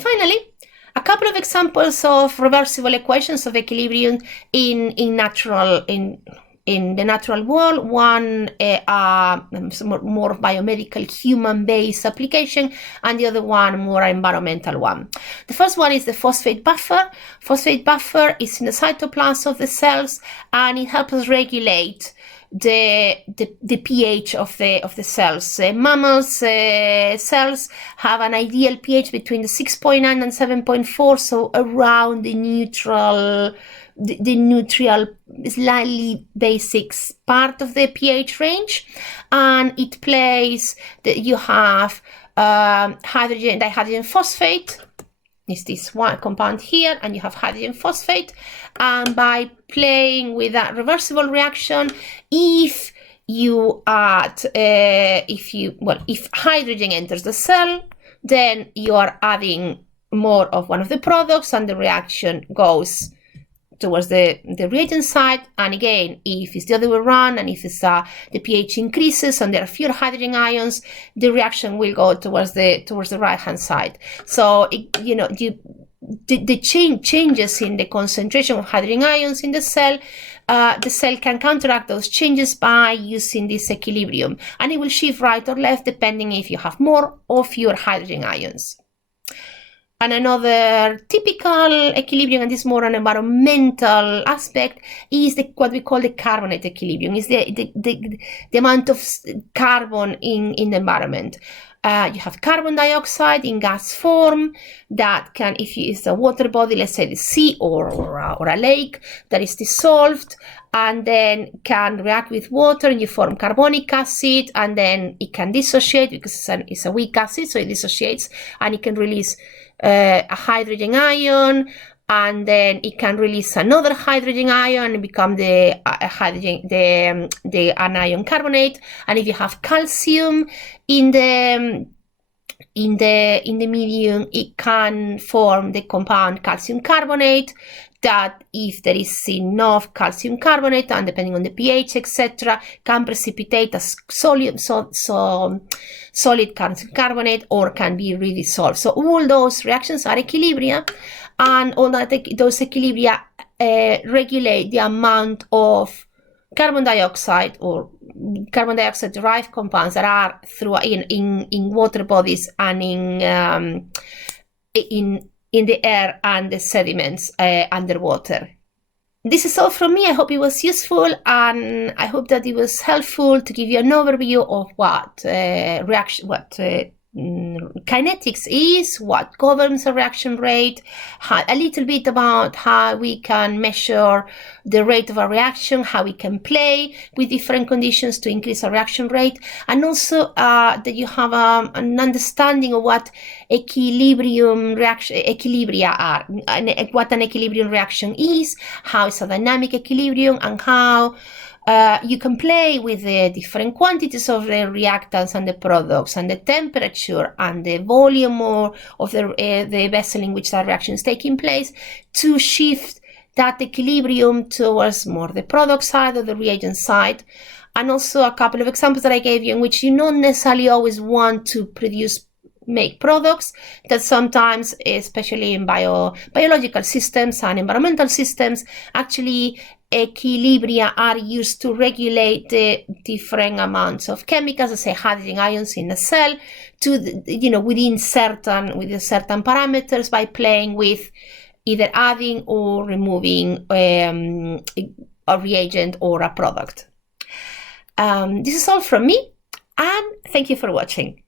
finally, a couple of examples of reversible equations of equilibrium in the natural world. One more biomedical human-based application, and the other one more environmental one. The first one is the phosphate buffer. Phosphate buffer is in the cytoplasm of the cells, and it helps us regulate the pH of the cells. Mammals cells have an ideal pH between the 6.9 and 7.4, so around the neutral, slightly basic part of the pH range, and it plays that you have dihydrogen phosphate. Is this one compound here, and you have hydrogen phosphate, and by playing with that reversible reaction, if you add if hydrogen enters the cell, then you are adding more of one of the products, and the reaction goes towards the reagent side. And again, if it's the other way around, and if it's the pH increases and there are fewer hydrogen ions, the reaction will go towards the right hand side. So the changes in the concentration of hydrogen ions in the cell can counteract those changes by using this equilibrium, and it will shift right or left depending if you have more or fewer hydrogen ions. And another typical equilibrium, and this is more an environmental aspect, is what we call the carbonate equilibrium. Is the amount of carbon in the environment. You have carbon dioxide in gas form that can, if it's a water body, let's say the sea or a lake, that is dissolved and then can react with water, and you form carbonic acid, and then it can dissociate because it's a weak acid, so it dissociates, and it can release a hydrogen ion, and then it can release another hydrogen ion and become the anion carbonate. And if you have calcium in the medium, it can form the compound calcium carbonate, that if there is enough calcium carbonate, and depending on the pH, etc., can precipitate a solid calcium carbonate, or can be redissolved. So all those reactions are equilibria, and all those equilibria regulate the amount of carbon dioxide or carbon dioxide derived compounds that are in water bodies and in the air and the sediments underwater. This is all from me. I hope it was useful, and I hope that it was helpful to give you an overview of what kinetics is, what governs a reaction rate, a little bit about how we can measure the rate of a reaction, how we can play with different conditions to increase a reaction rate, and also that you have an understanding of what equilibria are, and what an equilibrium reaction is, how it's a dynamic equilibrium, and how you can play with the different quantities of the reactants and the products, and the temperature and the volume of the vessel in which that reaction is taking place, to shift that equilibrium towards more the product side or the reagent side. And also a couple of examples that I gave you in which you don't necessarily always want to make products, that sometimes, especially in biological systems and environmental systems, actually equilibria are used to regulate the different amounts of chemicals, let's say hydrogen ions in a cell, to within certain parameters, by playing with either adding or removing a reagent or a product. This is all from me, and thank you for watching.